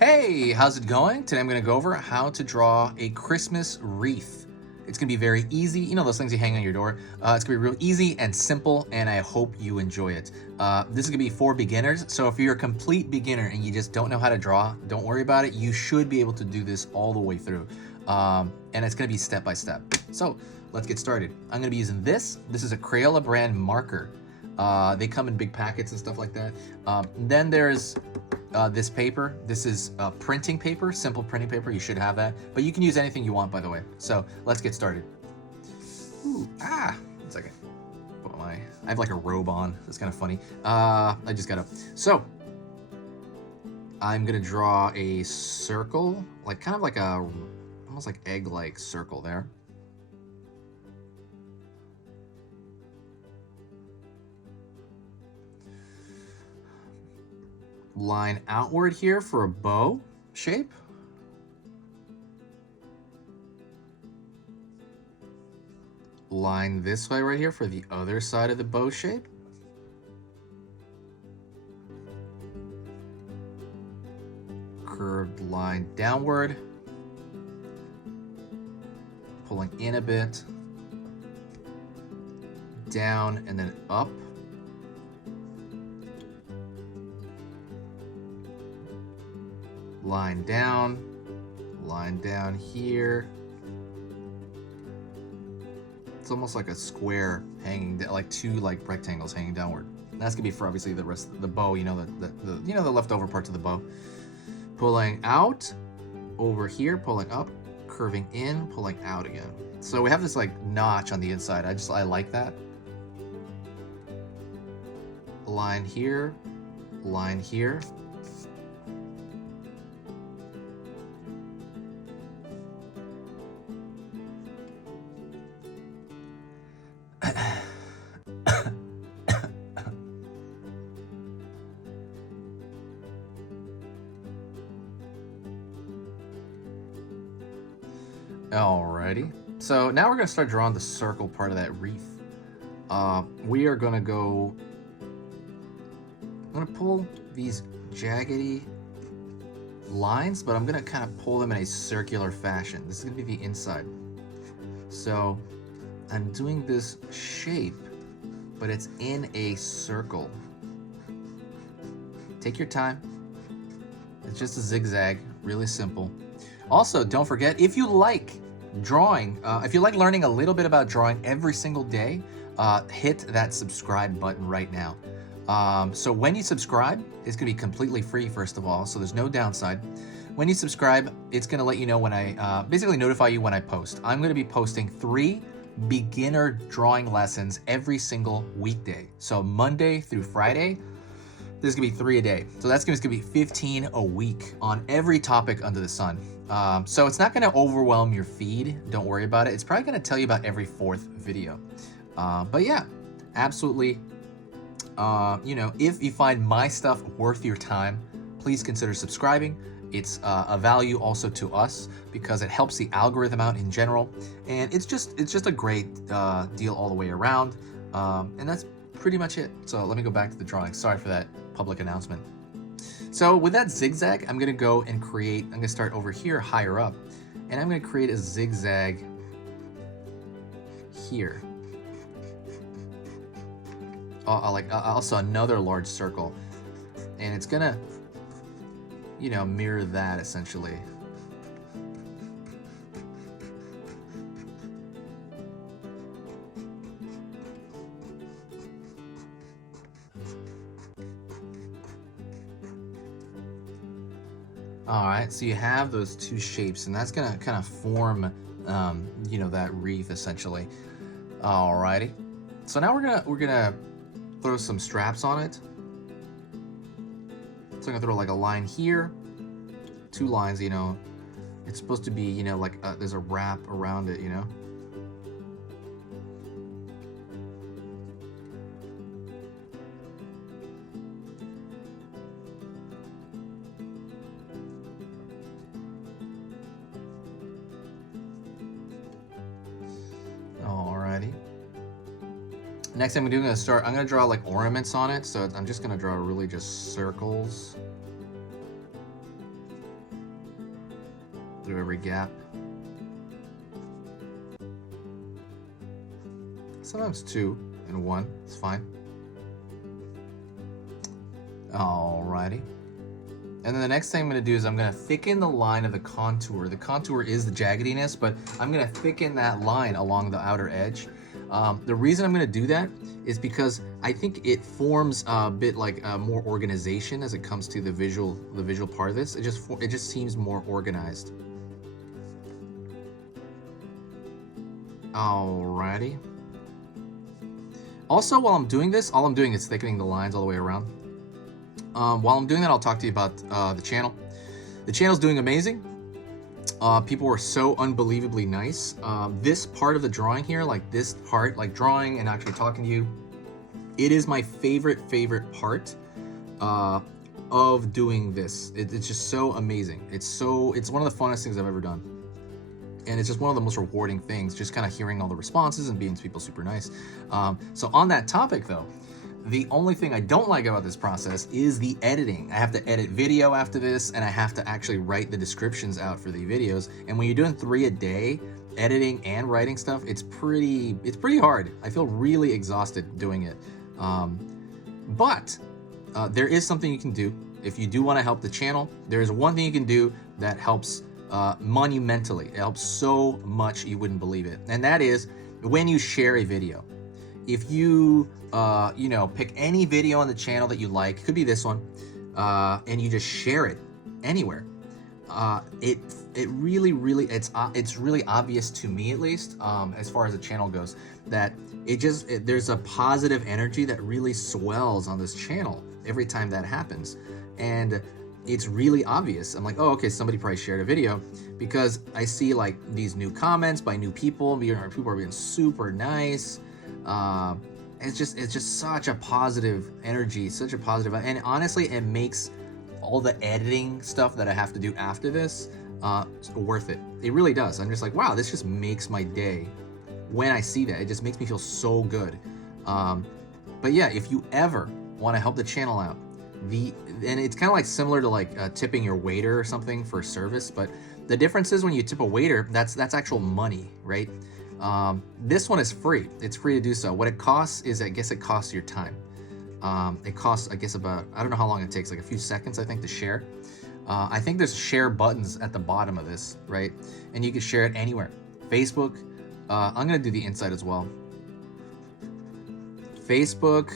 Hey, how's it going? Today I'm going to go over how to draw a Christmas wreath. It's going to be very easy. You know those things you hang on your door? It's going to be real easy and simple, and I hope you enjoy it. This is going to be for beginners, so if you're a complete beginner and you just don't know how to draw, don't worry about it. You should be able to do this all the way through, and it's going to be step by step. So let's get started. I'm going to be using this. This is a Crayola brand marker. They come in big packets and stuff like that. Then there's this paper. This is printing paper, simple printing paper. You should have that, but you can use anything you want, by the way. So let's get started. Ooh, 1 second. Put I have like a robe on. That's kind of funny. I just got up. So I'm gonna draw a circle, like kind of like a, almost like egg-like circle there. Line outward here for a bow shape. Line this way right here for the other side of the bow shape. Curved line downward. Pulling in a bit. Down and then up. Line down here. It's almost like a square hanging, like two like rectangles hanging downward. And that's gonna be for obviously the rest of the bow. You know the leftover parts of the bow. Pulling out over here, pulling up, curving in, pulling out again. So we have this like notch on the inside. I like that. Line here, line here. Alrighty, so now we're gonna start drawing the circle part of that wreath. We are gonna go, I'm gonna pull these jaggedy lines, but I'm gonna kind of pull them in a circular fashion. This is gonna be the inside. So I'm doing this shape, but it's in a circle. Take your time. It's just a zigzag, really simple. Also, don't forget, if you like drawing, if you like learning a little bit about drawing every single day, hit that subscribe button right now. So when you subscribe, it's gonna be completely free, first of all, so there's no downside. When you subscribe, it's gonna let you know when I, basically notify you when I post. I'm gonna be posting 3 beginner drawing lessons every single weekday. So Monday through Friday, there's gonna be 3 a day. So that's gonna be 15 a week on every topic under the sun. So it's not gonna overwhelm your feed. Don't worry about it. It's probably gonna tell you about every 4th video. But yeah, absolutely. You know, if you find my stuff worth your time, please consider subscribing. It's a value also to us because it helps the algorithm out in general. And it's just a great deal all the way around. And that's pretty much it. So let me go back to the drawing. Sorry for that public announcement. So with that zigzag, I'm gonna go and create, I'm gonna start over here higher up, and I'm gonna create a zigzag here. Also another large circle, and it's gonna, you know, mirror that essentially. All right, so you have those 2 shapes, and that's gonna kind of form, you know, that wreath essentially. Alrighty, so now we're gonna throw some straps on it. So I'm gonna throw like a line here, 2 lines. You know, it's supposed to be, you know, like there's a wrap around it. You know. Alrighty. Next thing I'm gonna do, I'm gonna draw like ornaments on it. So I'm just gonna draw really just circles. every gap. Sometimes 2 and 1, it's fine. Alrighty. And then the next thing I'm going to do is I'm going to thicken the line of the contour. The contour is the jaggediness, but I'm going to thicken that line along the outer edge. The reason I'm going to do that is because I think it forms a bit like more organization as it comes to the visual part of this. It just seems more organized. Alrighty. Also, while I'm doing this, all I'm doing is thickening the lines all the way around. While I'm doing that, I'll talk to you about the channel. The channel's doing amazing. People were so unbelievably nice. This part of the drawing here, like this part, like drawing and actually talking to you, it is my favorite part of doing this. It's just so amazing. It's one of the funnest things I've ever done. And it's just one of the most rewarding things, just kind of hearing all the responses and being people super nice. So on that topic though, the only thing I don't like about this process is the editing. I have to edit video after this, and I have to actually write the descriptions out for the videos. And when you're doing 3 a day, editing and writing stuff, it's pretty hard. I feel really exhausted doing it. But there is something you can do. If you do want to help the channel, there is one thing you can do that helps monumentally. It helps so much you wouldn't believe it. And that is when you share a video. If you, you know, pick any video on the channel that you like, it could be this one, and you just share it anywhere. It's really obvious to me, at least, as far as the channel goes, that there's a positive energy that really swells on this channel every time that happens. And it's really obvious. I'm like, oh, okay, somebody probably shared a video, because I see like these new comments by new people. People are being super nice. It's just such a positive energy, such a positive, and honestly, it makes all the editing stuff that I have to do after this worth it. It really does. I'm just like, wow, this just makes my day. When I see that, it just makes me feel so good. But yeah, if you ever want to help the channel out, and it's kind of like similar to like tipping your waiter or something for service, but the difference is when you tip a waiter, that's actual money, right? This one is free. It's free to do so. What it costs is, I guess it costs your time. It costs, I guess, about, I don't know how long it takes, like a few seconds, I think, to share. I think there's share buttons at the bottom of this, right? And you can share it anywhere. Facebook, I'm gonna do the inside as well. Facebook,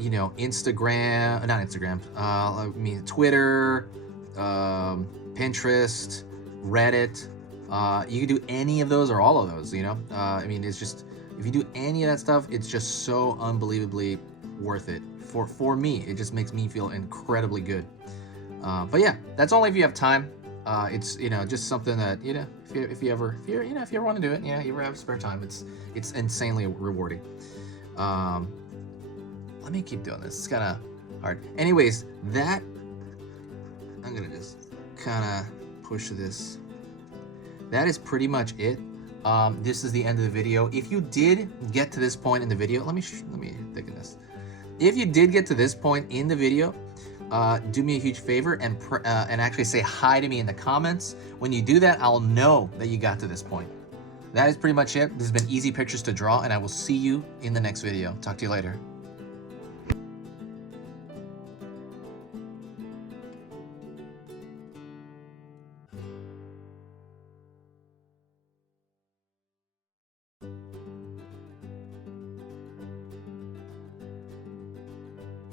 you know, Instagram, not Instagram, I mean Twitter, Pinterest, Reddit. You can do any of those or all of those, you know? I mean, it's just, if you do any of that stuff, it's just so unbelievably worth it. For me, it just makes me feel incredibly good. But yeah, that's only if you have time. It's, you know, just something that, you know, if you ever want to do it, you know, you ever have spare time, it's insanely rewarding. Let me keep doing this. It's kind of hard. Anyways, I'm gonna just kind of push this. That is pretty much it. This is the end of the video. If you did get to this point in the video, let me thicken this. If you did get to this point in the video, do me a huge favor and actually say hi to me in the comments. When you do that, I'll know that you got to this point. That is pretty much it. This has been Easy Pictures to Draw, and I will see you in the next video. Talk to you later.